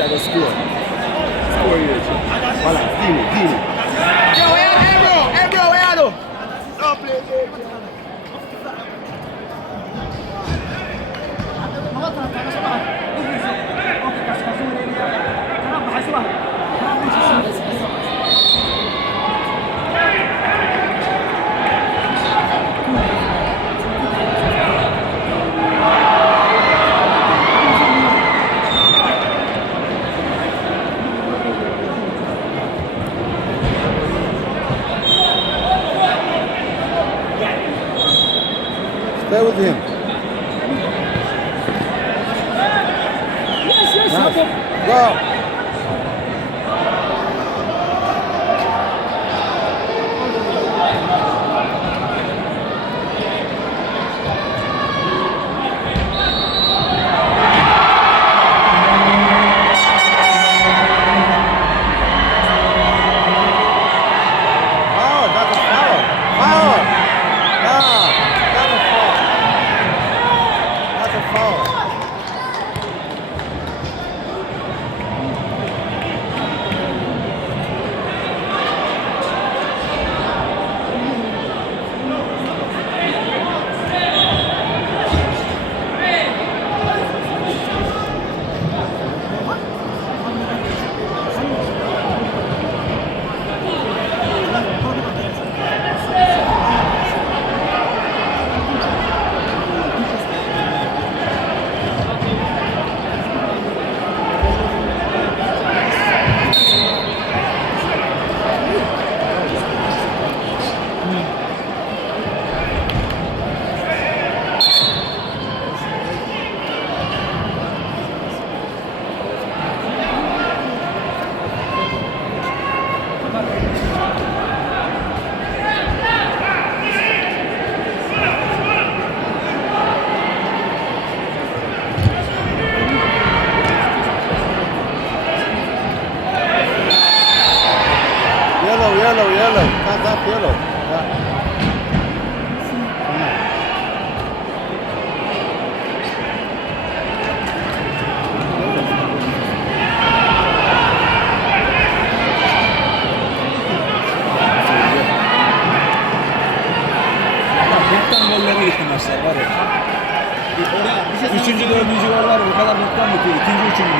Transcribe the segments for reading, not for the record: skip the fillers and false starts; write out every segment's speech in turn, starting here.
Chicago score. Score here. Voilà, Dini. Yo, hey bro, where are you? No play. pass. Go. Foul, that's a foul. Foul. No, that's a foul. That's a foul. Yellow. That's yellow. Yeah. Boktan gollere gitti maçlar var ya. Üçüncü, dördüncü gol var ya, o kadar boktan bitiyor. İkinci, üçüncü.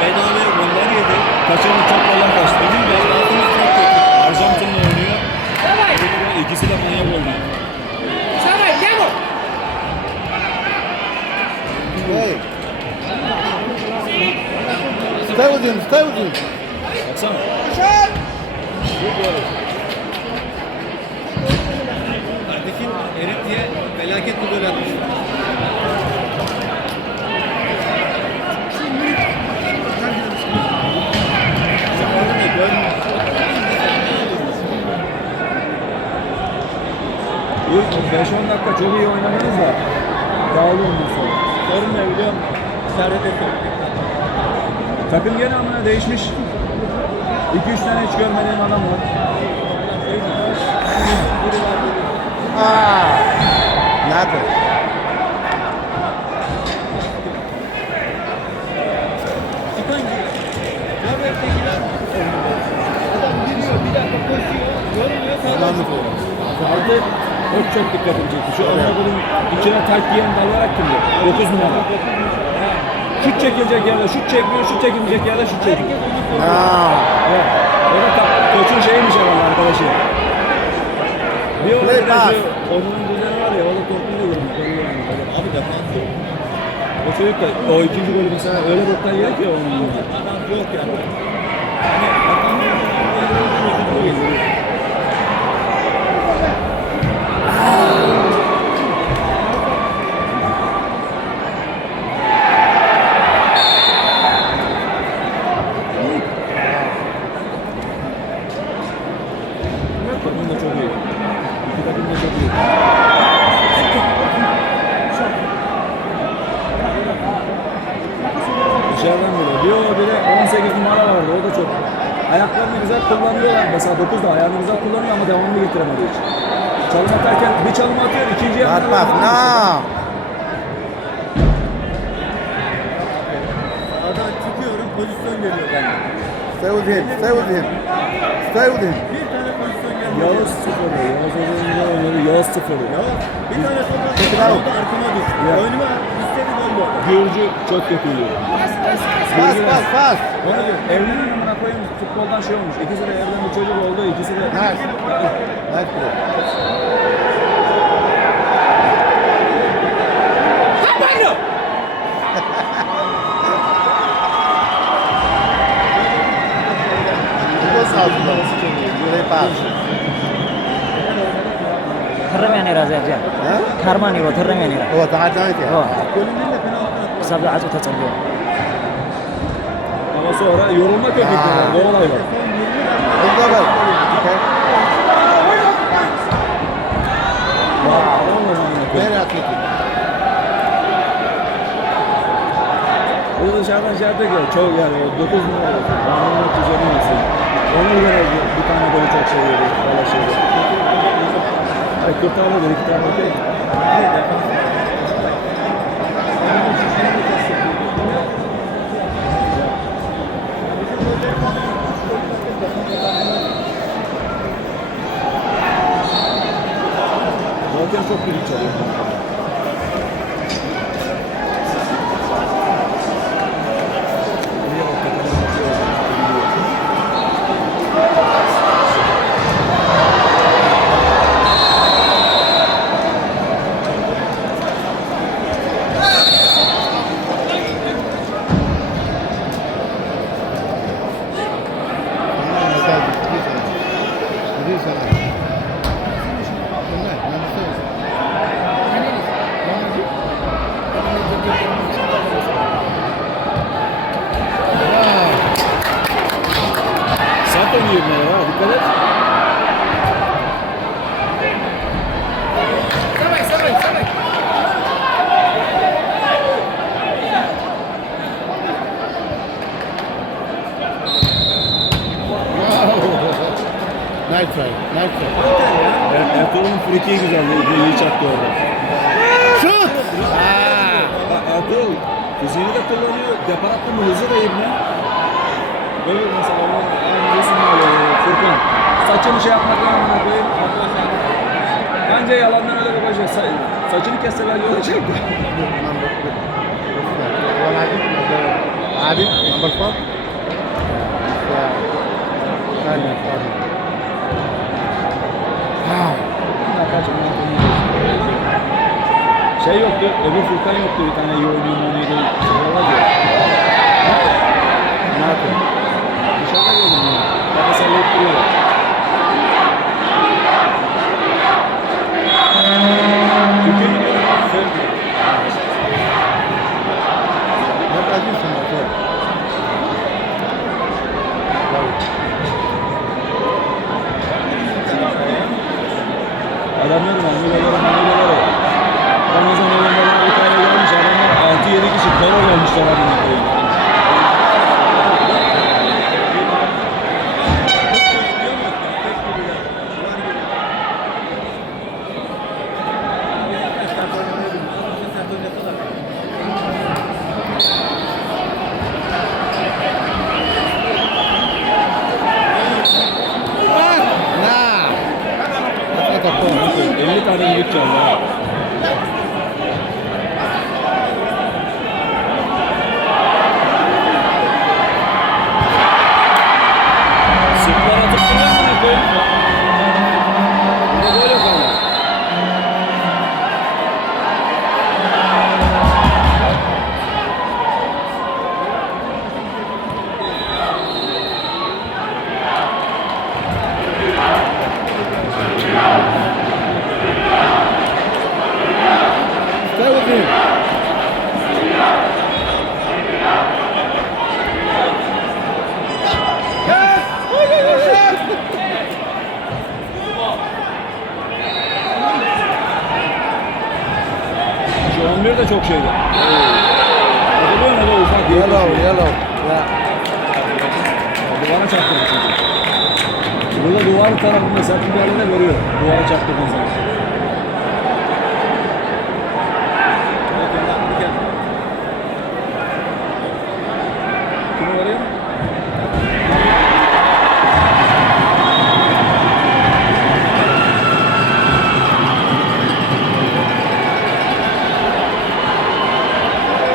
Bedavaya goller yedi. Kaçırdı, çok goller kaçtı. Bizim de altımız çok kötü. Arjantin'le oynuyor. İkisi de manyak oynuyor. Hey. Stay with him. Baksana. Kardeşim Erik diye felaket bir gol atmış. İlk 5-10 dakika çok iyi oynamanız da dağılıyor ondan sonra. Sorun ne biliyor musun? İşaret ettim. Takım gene amına değişmiş. 2-3 tane hiç görmediğim adam var. Nothing. Artı o çok dikkatimi çekti. Şu Anadolu'nun içine tayt giyen dalarak kimdi? 9 numara. Şut çekilecek yerde şut çekmiyor, şut çekilmeyecek yerde şut çekiyor. Evet. O da koçun şeyiymiş herhalde arkadaşı. Bir orada şu onun düzeni var ya, o da topunu da vurmuş. Abi defans yok. O çocuk da o ikinci golü mesela öyle boktan yer ki onun gibi. Adam yok yani. Hani adam yok. Takım da çok iyi. İki takım da çok iyi. Dışarıdan geliyor. Bir de 18 numara vardı. O da çok. Ayaklarını güzel kullanıyorlar. Mesela 9 da ayağını güzel kullanıyor ama devamını getiremedi hiç. Çalım atarken bir çalım atıyor, ikinciye Bak. No. Sağdan çıkıyorum, pozisyon geliyor bana. Stay with him. Bir tane pozisyon geliyor. Yağız sıfırı. Yağız sıfırı. Take Bir tane it sokak out. oldu, arkama düştü. Yeah. Önüme istedi gol yok. Gürcü çok kötü yiyor. Pass. Onu diyor. Evliliğin amına koyayım, futboldan şey olmuş. İkisi de evlen bir çocuk oldu, ikisi de... Nice bro. Because out they pass. ترمي رازع جا ها؟ كارماني وترمي هو تعال ثاني. هو سبعة عشر تتصلوا Ama sonra yorulma köpekleri var. O olay var. Elizabeth. Very athletic. O dışarıdan şey yapacak ya, çok yani o 9 numara Anadolu tüzeni misin? Ona göre bir tane böyle çok şey veriyor, böyle şey veriyor. Ay 40 tane olur, 2 tane okey. Zaten çok büyük çalıyor. Zaten yiyemler ha, dikkat et. Nice try. Nice try. Ertuğrul'un frikiği güzeldi, iyi çaktı orada. Shoot! Bak Ertuğrul fiziğini de kullanıyor, depar attı mı hızı da ibne. Böyle mesela resim alıyor Furkan. Saçını şey yapmak yanına koyayım. Bence yalandan öyle bakacak. Saçını kesseler görecek. Adit, number 4. Şey yoktu, öbür Furkan yoktu bir tane iyi oynuyor mu neydi? Şey var ya. Ne yapayım? Dışarıda gördüm ya. Kafa sallayıp duruyorlar. Türkiye gidiyor. Sevmiyor. What are you saying, sir? Adamlar manigaları. Ramazan ayında bir tane gelmiş adamlar 6-7 kişi koro gelmişler adamlar. Nah. That's not a point. 50 tane büyük çaldı ha. Sıklar atıp duruyor mu ne koyayım? Burada böyle kaldı. Stay with him. Şu 11 de çok şeydi. Hatırlıyor musun? O ufak bir Yellow, şey. yellow. Yeah. Duvara çarptı. Burada duvar tarafında sert bir yerine görüyor. Duvara çarptı zaman. Kimi arıyor?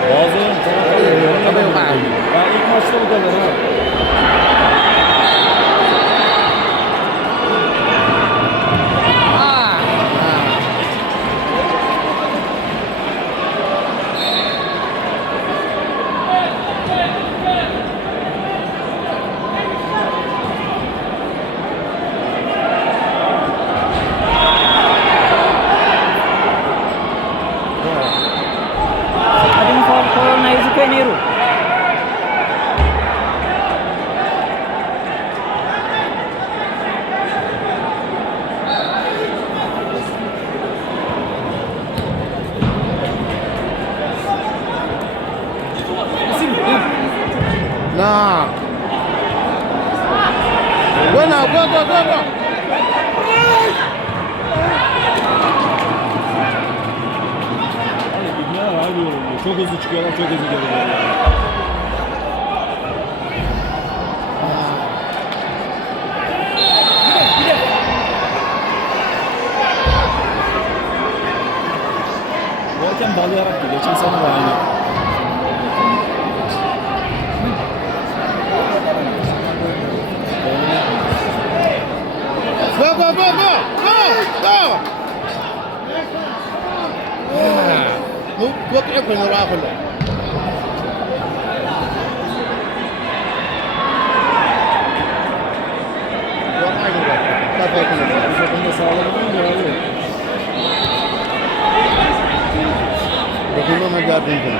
Bazıları taraftarı. Ya ilk maçta bu kadar ha. Ading for naizukai niru. Nah. Go now, go, go, go, go. Hani İbniler abi oluyor. Çok hızlı çıkıyorlar, çok hızlı geliyorlar. Zaten dalayarak da geçen sene de aynı. Go, go, go, go, go, go. Go cái quyền ra phần này. Go ai được rồi. Ta phải quyền này. Bunu da sağlamadın mı abi? Dokunma mı yardım edin?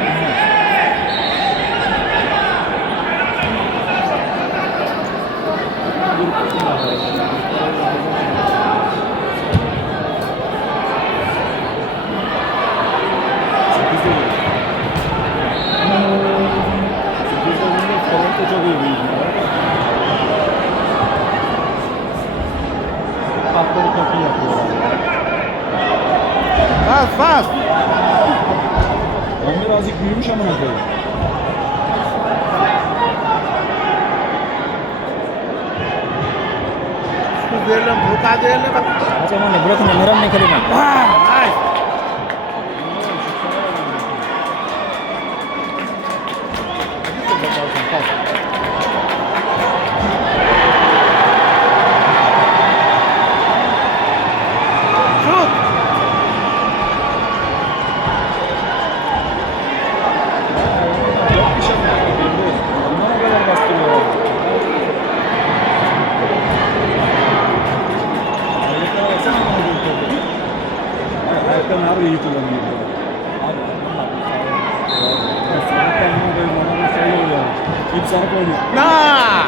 Çok iyi bir patları çok iyi yapıyorlar. Fast, fast. On birazcık büyümüş ama ne koyayım. Şu değerlen, bu kadar değerlen bak. Macam mana? Bro kena merah nih kali mah. Ah, nice. Shoot. Yapmış ama. Onlara kadar bastırıyorlar. Aylıklara baksana ne oluyor tabii. Ayaklarını harbi iyi kullanıyor. Abi sana kendine koyayım, bana bir şey oluyor. İp sana koyuyor. Nah.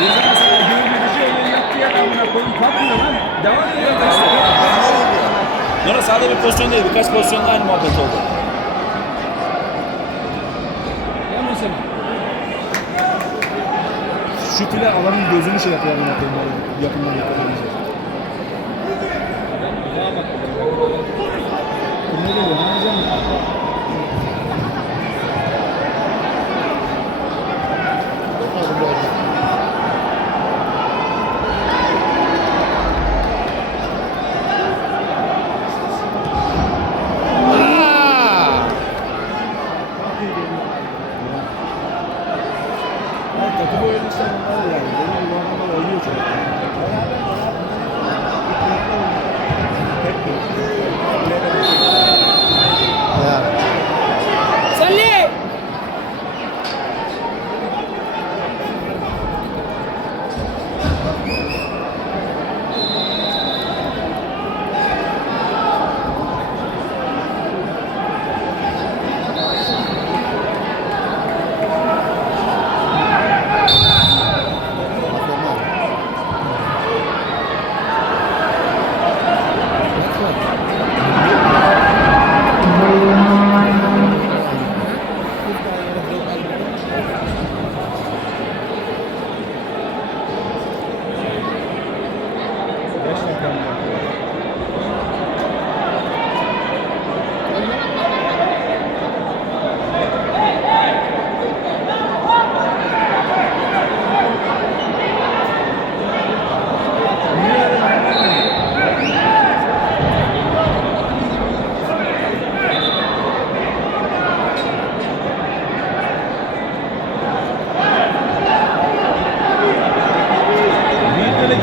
Bir zaman sana görmediği şeyleri yaptı ya amına koyayım kalkmıyor lan. Devam ediyor işte. Sonra sağda bir pozisyon değil, birkaç pozisyonda aynı muhabbet oldu. Ya mesela şut ile alanın gözünü şey yapıyor amına koyayım böyle yakından yakalayınca. Ne geliyor? Ne yapacağım? Takım oyunu işte bunlar yani. Benim bu adamlar oynuyor çok. Yeah.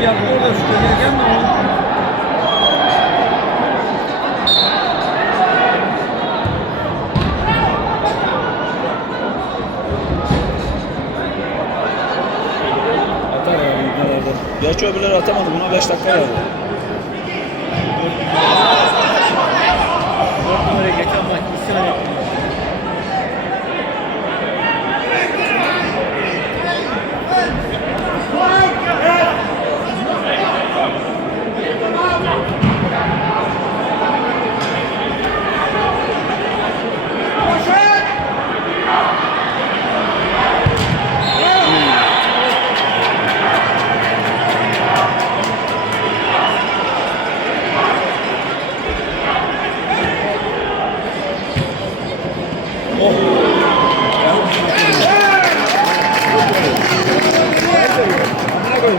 Yaptı orada şu gelirken de o. Atar ya büyüklerden. Gerçi öbürleri atamadı. Buna 5 dakika verdi. 4 numara geçen maç isyan etti. Wow.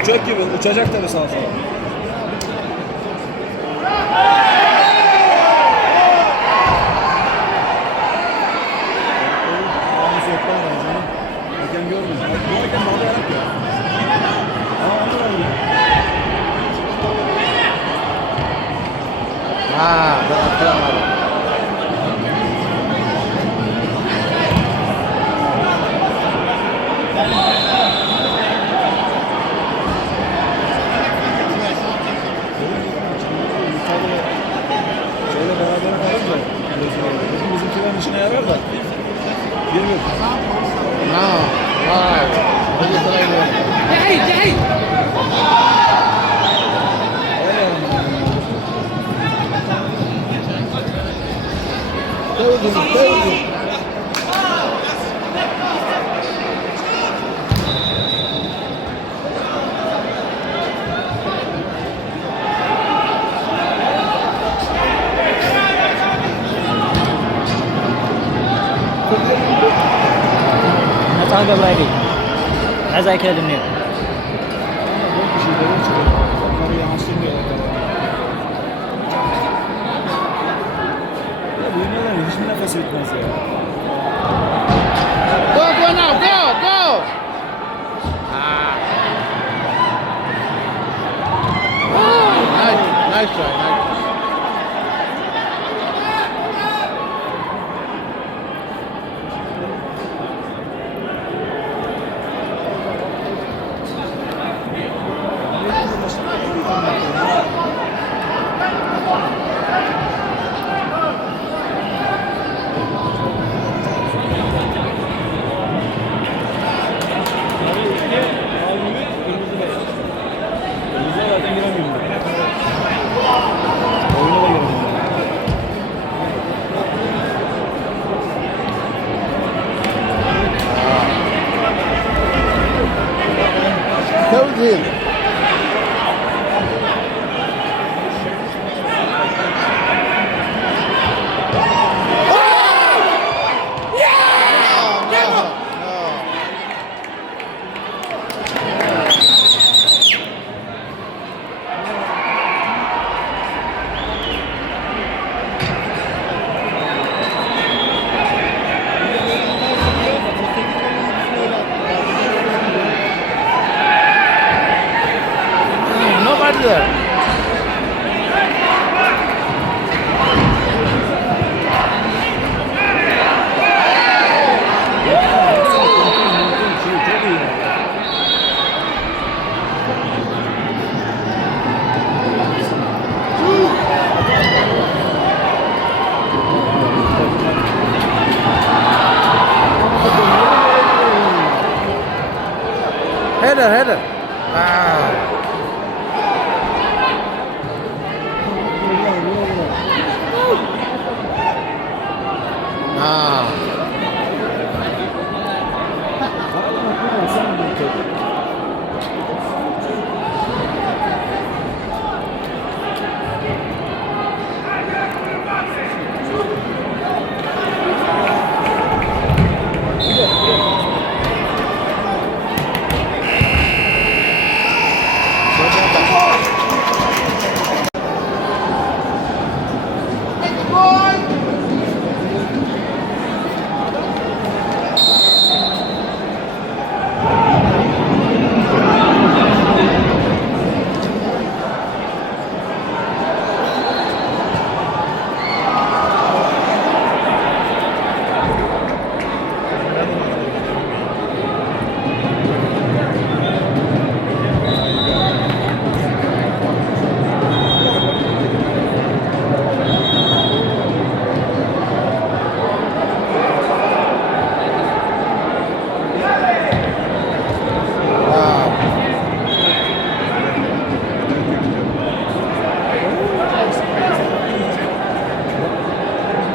Uçak gibi uçacak tabii sağa sola. Hakem görmüyor. Bu hakem bağlayarak ya. Ha, ben atlayamadım. Şöyle beraber kalınca bizimkilerin işine yarar da. Bir. Ha, vay. Hadi sana Sevdim. Nasıl kabul edeyim? Az ayaklarım ne? Bir şeyleri çıkıyor. Onları yansıtmıyorlar. Ya bu yeniler hiç mi nefes etmez ya? Go now, go! Nice try. Kırmızıya zaten giremiyorum. Oyuna da giremiyorum. Sevdim. Nobody there. Header.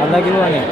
Allah ginawa niya.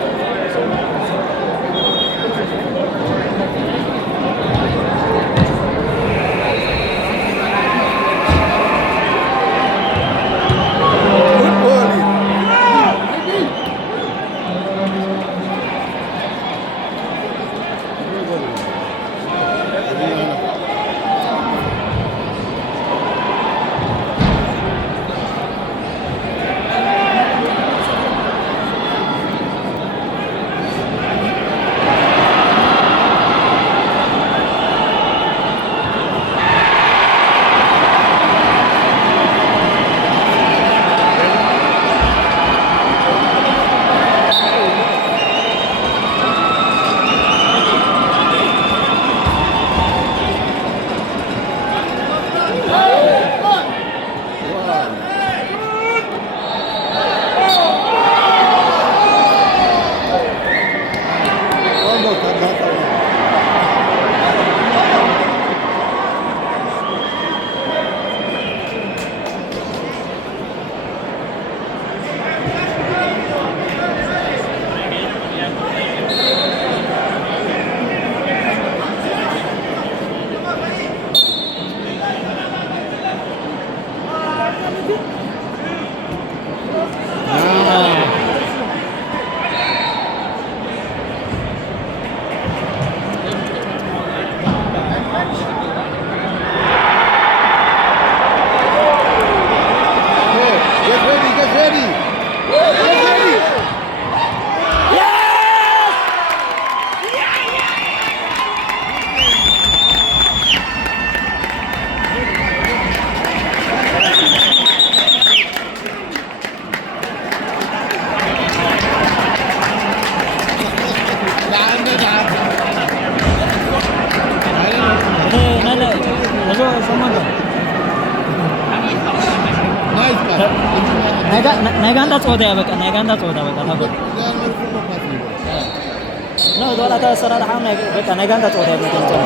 Someone. Nice pass. Neganda ጾታ በቃ ነገንዳ ጾታ በቃ ታጎል ነው ዶላ ተሰራራ አሁን በቃ ነገንዳ ጾታ በቃ እንጨማ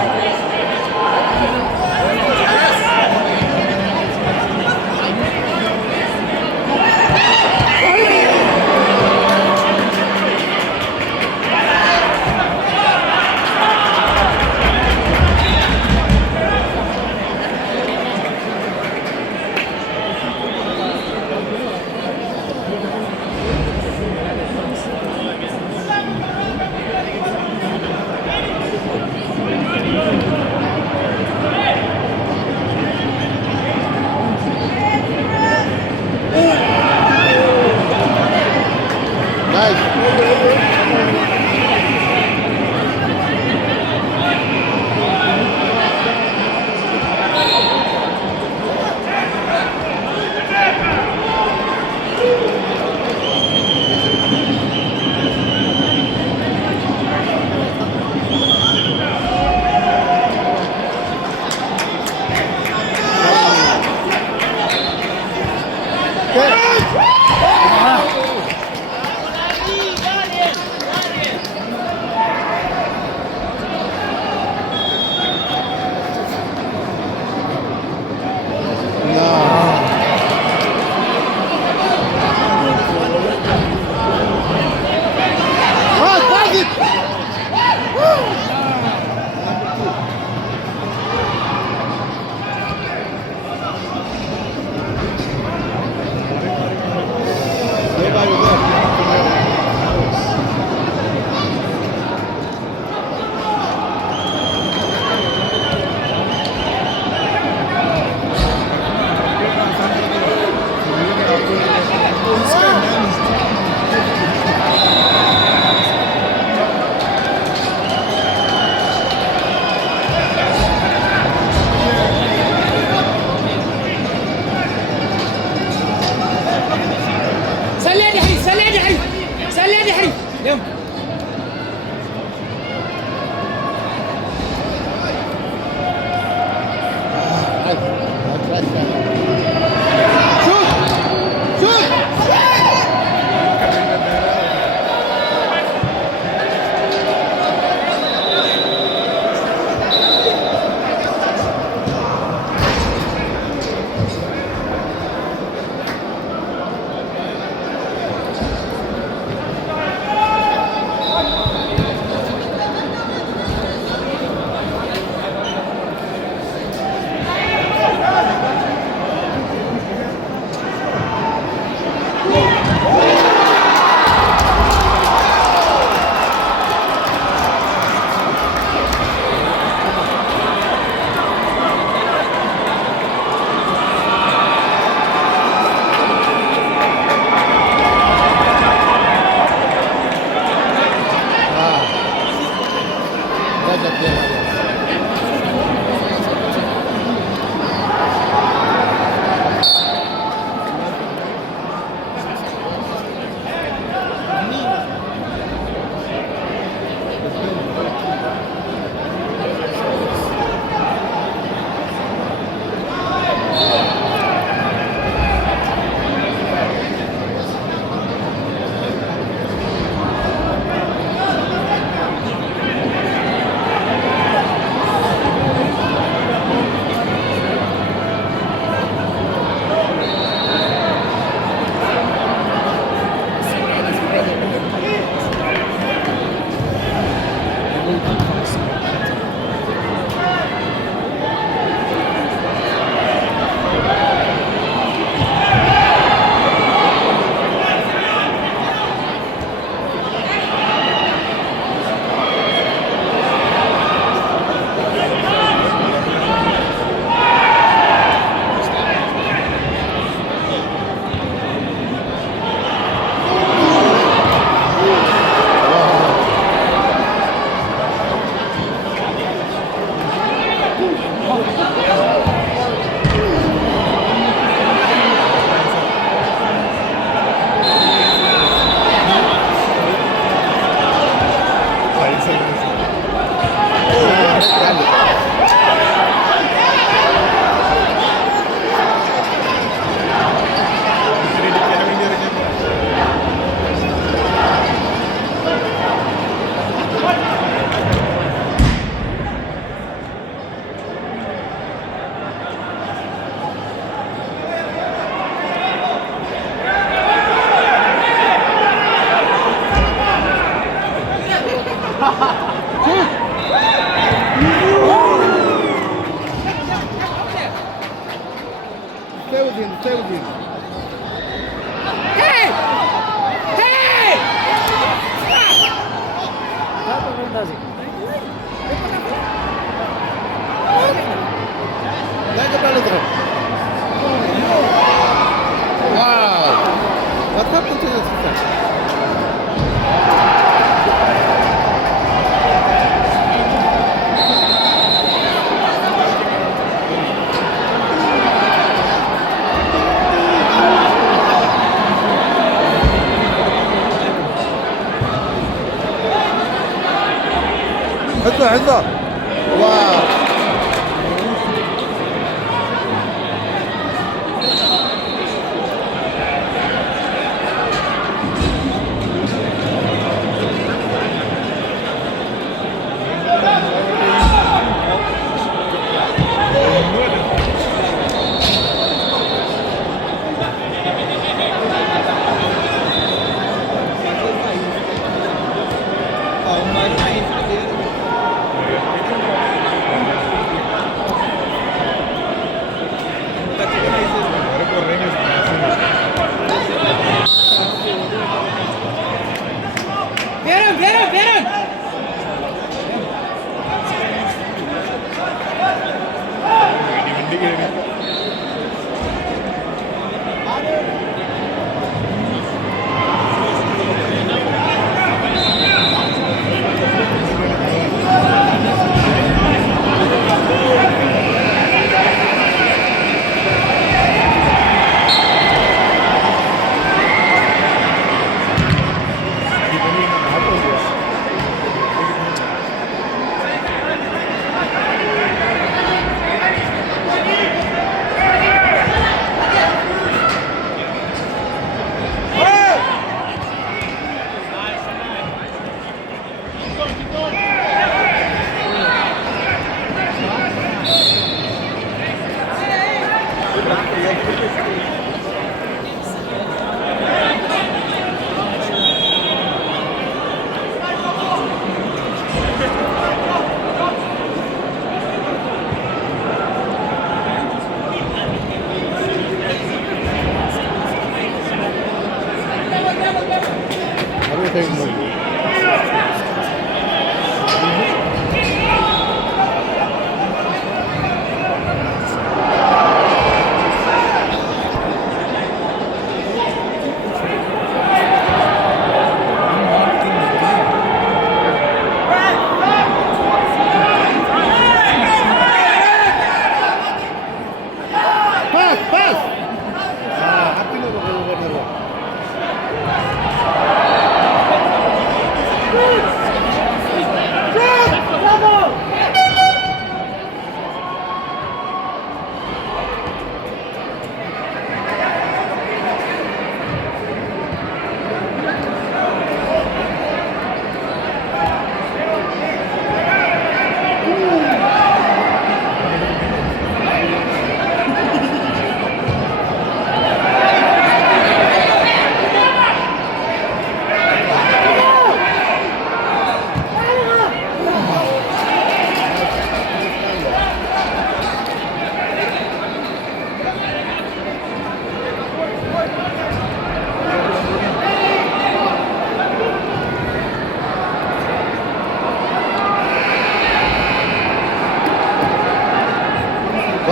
했어. 와.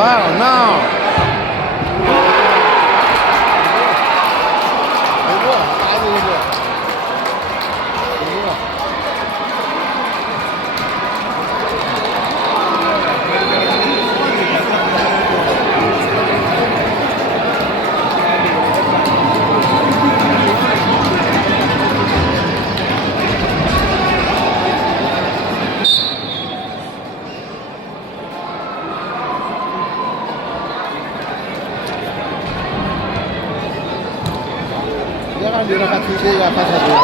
Wow, now. Jangan direkat sisi apa saja.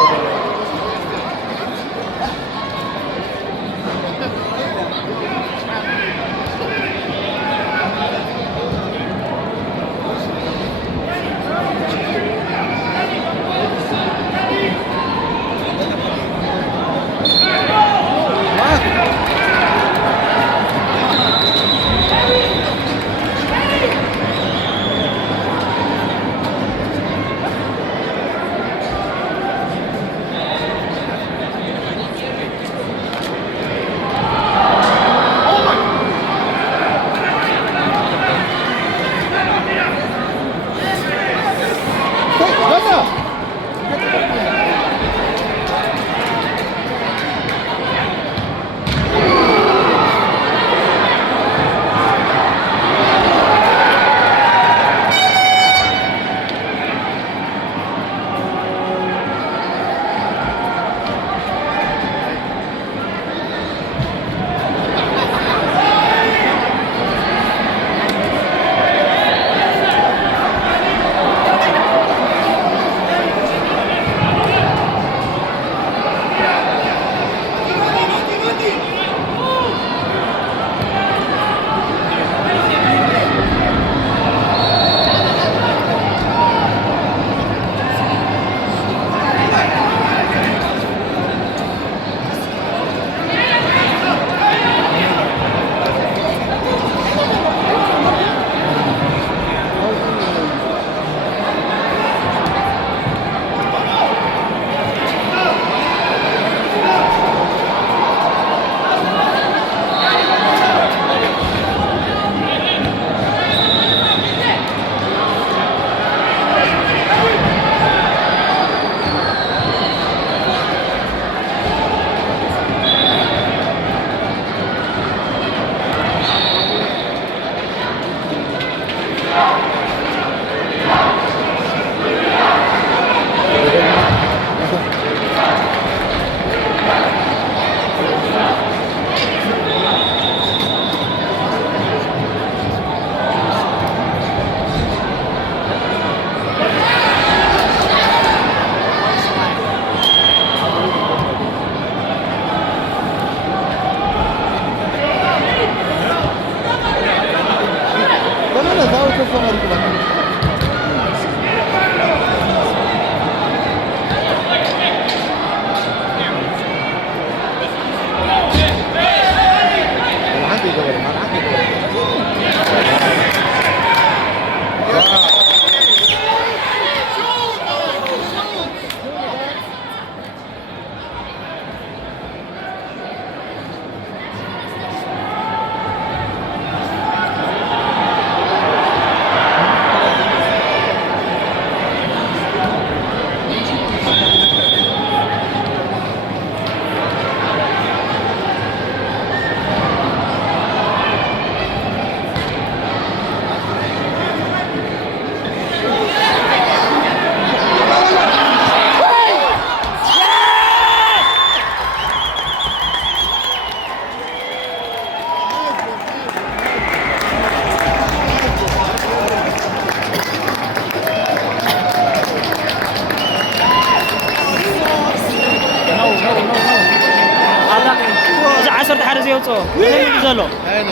ማዕፆ ደኺሙሉ ዘሎ አይነ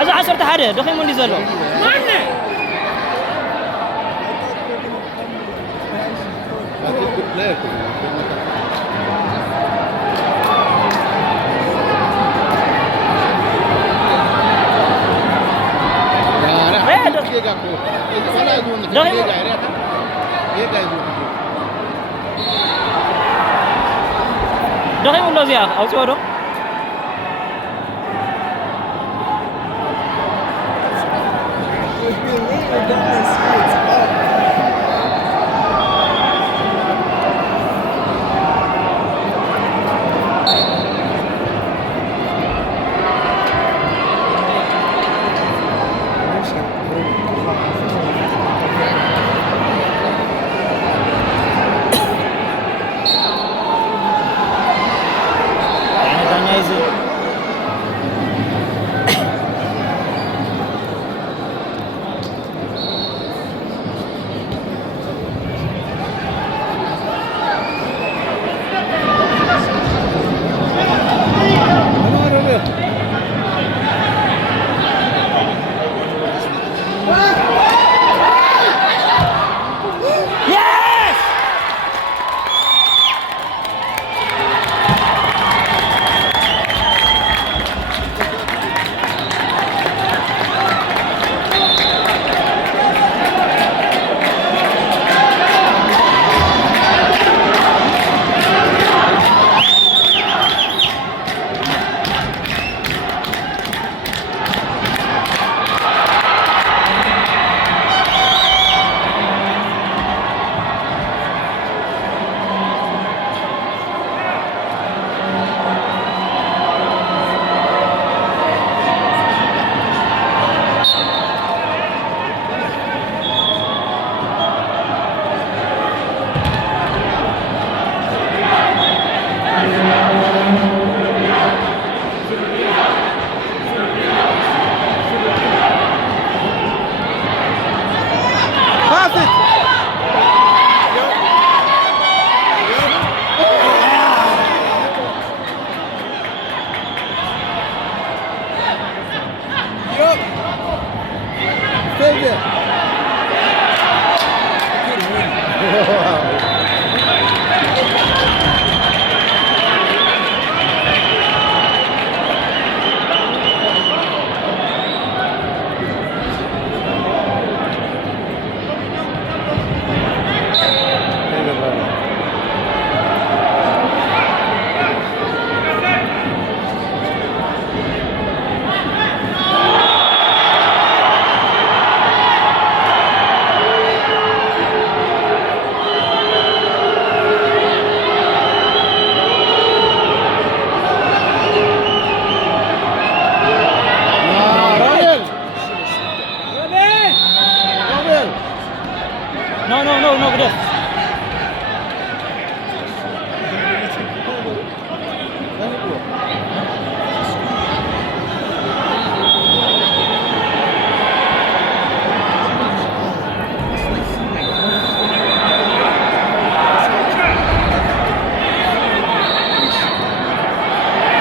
አዛ 11 ደኺሙሉ ዘሎ ማነ ደኺሙሉ እዚኣ ኣውፅኦ ዶ No, good.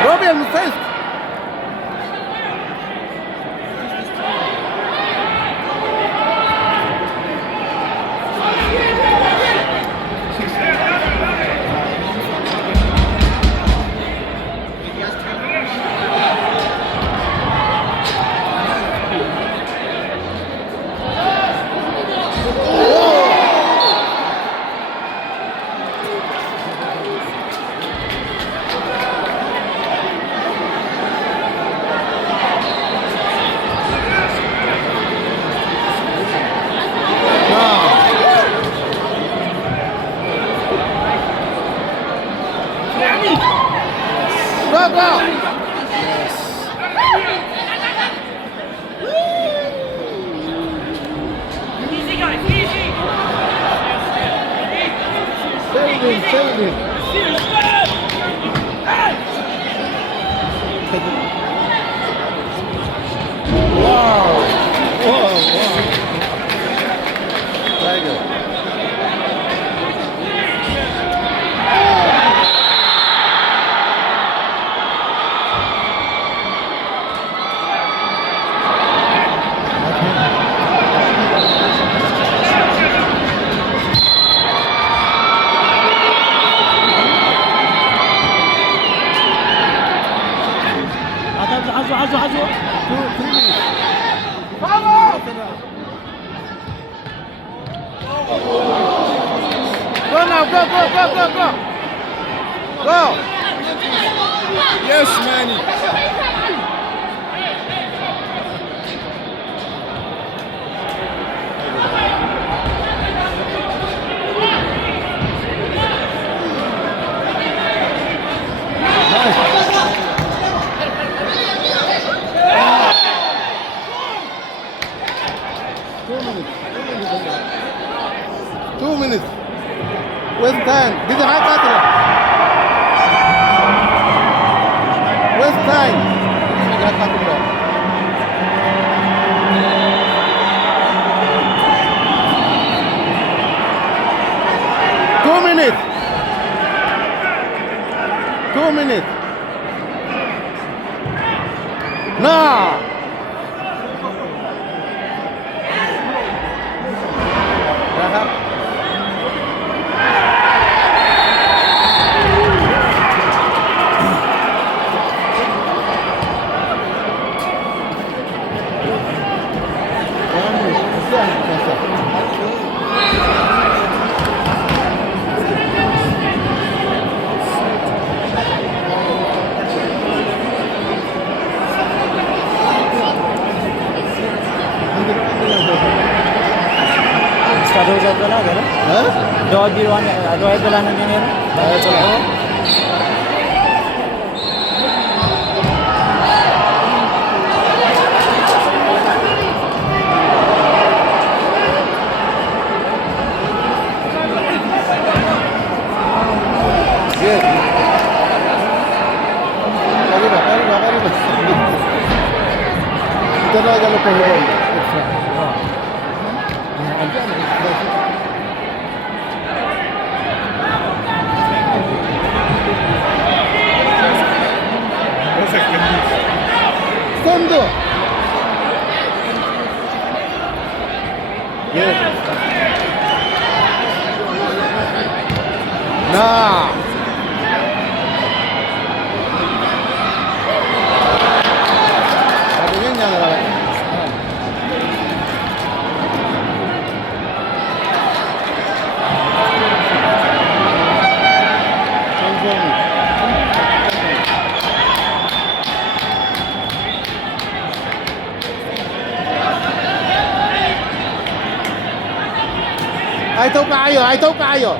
Robin, first. Go now, go. Go. Yes, Manny. Two minutes. Waste time. This is high cutter. Waste time. This is high cutter. 2 minutes. 2 minutes. Now.นะครับ Ustaz Rozak Bela kan? Hah? Doa biruan, doa Bela nanti ni. Yes. Arriba. Kita dah agak lepas ni. Stand up. Yes. Nah. Satunya nyala lagi. Ai thấu cái rồi,